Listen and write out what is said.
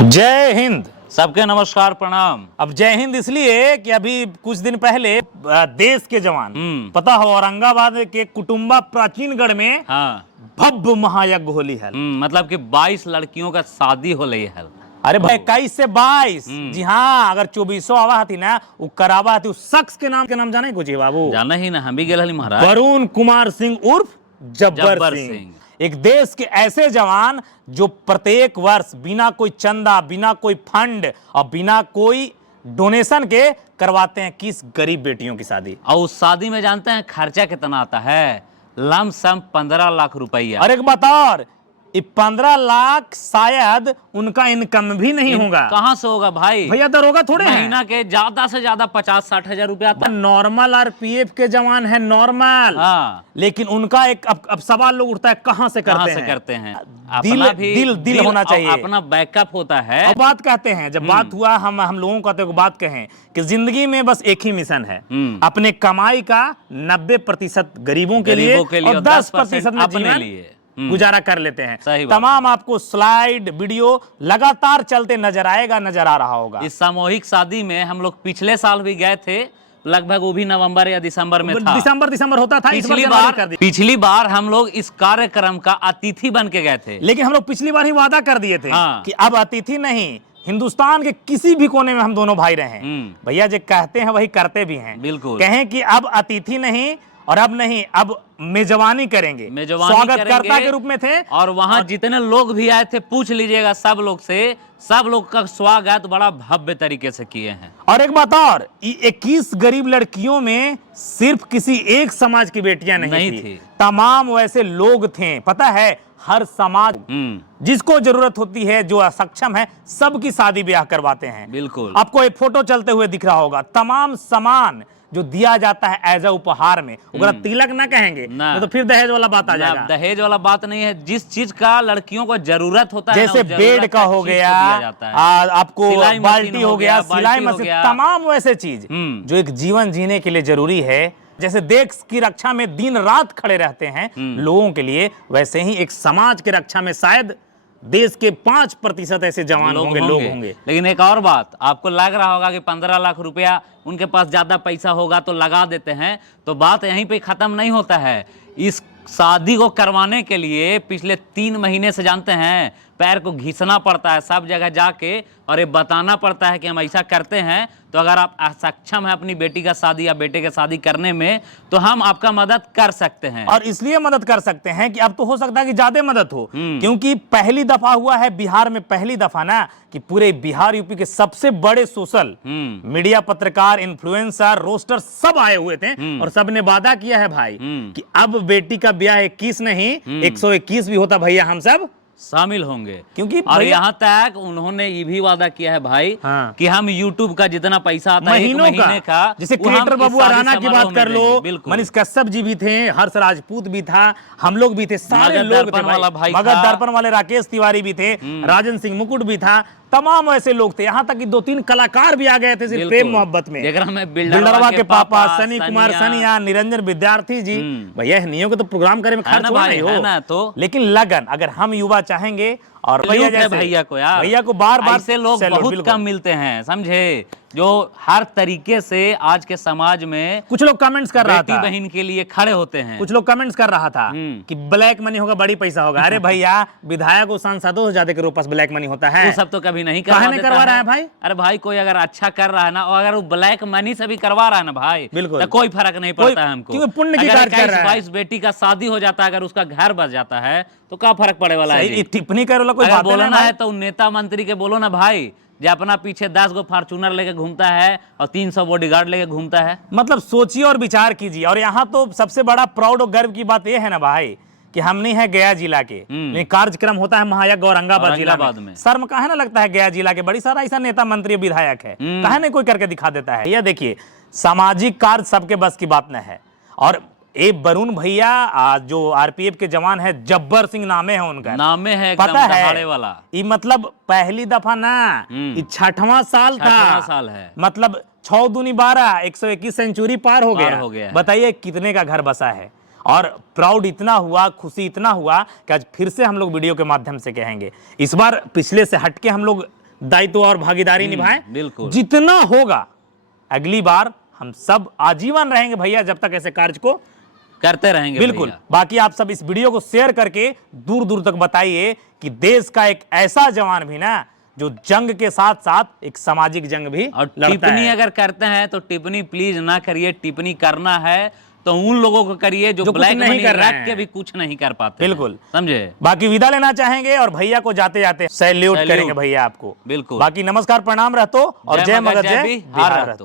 जय हिंद। सबके नमस्कार प्रणाम। अब जय हिंद इसलिए कि अभी कुछ दिन पहले देश के जवान पता हो औरंगाबाद के कुटुंबा प्राचीनगढ़ में हाँ भव्य महायज्ञ होली है। मतलब कि 22 लड़कियों का शादी हो रही है। अरे भाई 21 से 22 जी हाँ, अगर 24 आवा थी ना वो करावा थी। उस शख्स के नाम जाने कुछ बाबू? जाना ही ना, हम भी गेल हली महाराज। वरुण कुमार सिंह उर्फ जब्बर सिंह। एक देश के ऐसे जवान जो प्रत्येक वर्ष बिना कोई चंदा, बिना कोई फंड और बिना कोई डोनेशन के करवाते हैं किस गरीब बेटियों की शादी। और उस शादी में जानते हैं खर्चा कितना आता है? लमसम 15 लाख रुपया। और एक बात और, 15 लाख शायद उनका इनकम भी नहीं होगा। कहां से होगा भाई? भैया दरोगा थोड़े हैं। महीना के ज्यादा से ज्यादा 50-60 हजार रुपया आता है। नॉर्मल आरपीएफ के जवान है नॉर्मल। हाँ। लेकिन उनका एक अब सवाल लोग उठता है कहां से करते हैं? दिल होना चाहिए, अपना बैकअप होता है। अब बात कहते हैं, जब बात हुआ हम लोगों का तो बात कहें कि जिंदगी में बस एक ही मिशन है, अपने कमाई का 90% गरीबों के लिए और 10% में अपने लिए गुजारा कर लेते हैं। तमाम आपको स्लाइड वीडियो लगातार चलते नजर आ रहा होगा। इस सामूहिक शादी में हम लोग पिछले साल भी गए थे, लगभग वो भी नवंबर या दिसंबर में था। दिसंबर होता था। पिछली बार हम लोग इस कार्यक्रम का अतिथि बन के गए थे, लेकिन हम लोग पिछली बार ही वादा कर दिए थे कि अब अतिथि नहीं, हिंदुस्तान के किसी भी कोने में हम दोनों भाई रहे। भैया जो कहते हैं वही करते भी हैं। बिल्कुल कहें कि अब अतिथि नहीं और अब नहीं, अब मेजबानी करेंगे। स्वागतकर्ता के रूप में थे। और वहां जितने लोग भी आए थे पूछ लीजिएगा सब लोग से, सब लोग का स्वागत बड़ा भव्य तरीके से किए हैं। और एक बात और, 21 गरीब लड़कियों में सिर्फ किसी एक समाज की बेटियां नहीं थी। तमाम वैसे लोग थे। पता है, हर समाज जिसको जरूरत होती है, जो असक्षम है, सबकी शादी ब्याह करवाते हैं। बिल्कुल। आपको एक फोटो चलते हुए दिख रहा होगा। तमाम सामान जो दिया जाता है एज अ उपहार में, अगर तिलक ना कहेंगे तो फिर दहेज वाला बात आ जाएगा। दहेज वाला बात नहीं है, जिस चीज का लड़कियों को जरूरत होता है, जैसे बेड का हो गया, आपको बाल्टी हो गया, सिलाई मशीन, तमाम वैसे चीज जो एक जीवन जीने के लिए जरूरी है। जैसे देश की रक्षा में दिन रात खड़े रहते हैं लोगों के लिए, वैसे ही एक समाज की रक्षा में शायद देश के 5% ऐसे जवान लोग होंगे। लेकिन एक और बात, आपको लग रहा होगा कि 15 लाख रुपया उनके पास ज्यादा पैसा होगा तो लगा देते हैं, तो बात यहीं पे खत्म नहीं होता है। इस शादी को करवाने के लिए पिछले 3 महीने से जानते हैं पैर को घिसना पड़ता है सब जगह जाके, और ये बताना पड़ता है कि हम ऐसा करते हैं। तो अगर आप असक्षम है अपनी बेटी का शादी या बेटे का शादी करने में, तो हम आपका मदद कर सकते हैं। और इसलिए मदद कर सकते हैं कि अब तो हो सकता है कि ज्यादा मदद हो, क्योंकि पहली दफा हुआ है बिहार में, पहली दफा ना कि पूरे बिहार यूपी के सबसे बड़े सोशल मीडिया, पत्रकार, इन्फ्लुएंसर, रोस्टर सब आए हुए थे और सबने वादा किया है भाई कि अब बेटी का ब्याह 21 नहीं 121 भी होता भैया हम सब शामिल होंगे। क्योंकि और यहाँ तक उन्होंने ये भी वादा किया है भाई कि हम YouTube का जितना पैसा आता है महीने का, जैसे क्रिएटर बाबू राणा की बात कर लो, मनीष कश्यप जी भी थे, हर्ष राजपूत भी था, हम लोग भी थे, सारे लोग थे। मगध दर्पण वाले राकेश तिवारी भी थे, राजन सिंह मुकुट भी था, तमाम ऐसे लोग थे। यहाँ तक कि 2-3 कलाकार भी आ गए थे सिर्फ प्रेम मोहब्बत में। बिल्डरवा के पापा सनी कुमार सनिया, निरंजन विद्यार्थी जी। भैया नियों के तो प्रोग्राम करे में खर्च हुआ नहीं हो, लेकिन लगन अगर हम युवा चाहेंगे और भैया को बार ऐसे लोग बहुत कम मिलते हैं, समझे, जो हर तरीके से आज के समाज में। कुछ लोग कमेंट्स कर रहा था, बेटी बहन के लिए खड़े होते हैं। कुछ लोग कमेंट्स कर रहा था कि ब्लैक मनी होगा, बड़ी पैसा होगा। अरे भैया, विधायक और सांसदों से ज्यादा के पास ब्लैक मनी होता है। वो सब तो कभी नहीं करवा रहा है भाई। अरे भाई, कोई अगर अच्छा कर रहा है ना, और अगर वो ब्लैक मनी से भी करवा रहा है ना भाई, बिल्कुल, तो कोई फर्क नहीं पड़ता है हमको। पुण्य की कार्य कर रहा है। 22 बेटी का शादी हो जाता है, अगर उसका घर बस जाता है तो क्या फर्क पड़े वाला है? टिप्पणी करे वाला कोई बात बोलना है तो नेता मंत्री के बोलो ना भाई, जो अपना पीछे 10 गो फॉर्च्यूनर लेके घूमता है और 300 बॉडीगार्ड लेके घूमता है। मतलब सोचिए और विचार कीजिए। और यहाँ तो सबसे बड़ा प्राउड और गर्व की बात यह है ना भाई कि हम नहीं है गया जिला के, लेकिन कार्यक्रम होता है महायज्ञ औरंगाबाद जिला में। शर्म काहे ना लगता है गया जिला के बड़ी सारा ऐसा नेता मंत्री विधायक है, काहे नहीं कोई करके दिखा देता है। यह देखिए, सामाजिक कार्य सबके बस की बात न है। और वरुण भैया जो आरपीएफ के जवान है, जब्बर सिंह नामे है उनका, नामे है, पता है वाला। ये मतलब पहली दफा ना, 6वां साल था। मतलब 6 दूनी 12, 121 सेंचुरी पार हो गया। बताइए कितने का घर बसा है। और प्राउड इतना हुआ, खुशी इतना हुआ कि आज फिर से हम लोग वीडियो के माध्यम से कहेंगे। इस बार पिछले से हटके हम लोग दायित्व और भागीदारी निभाएं। बिल्कुल। जितना होगा अगली बार हम सब आजीवन रहेंगे भैया, जब तक ऐसे कार्य को करते रहेंगे। बिल्कुल। भैया। बाकी आप सब इस वीडियो को शेयर करके दूर दूर तक बताइए कि देश का एक ऐसा जवान भी ना जो जंग के साथ साथ एक सामाजिक जंग भी और लड़ता टिप्पणी है। अगर करते हैं तो टिप्पणी प्लीज ना करिए। टिप्पणी करना है तो उन लोगों को करिए जो कुछ ब्लैक नहीं मनी कर रहे रख हैं। के भी कुछ नहीं कर पाते। बिल्कुल। समझे। बाकी विदा लेना चाहेंगे और भैया को जाते जाते सैल्यूट करेंगे भैया आपको। बिल्कुल। बाकी नमस्कार प्रणाम रहतो और जय मगध जय बिहार रहतो।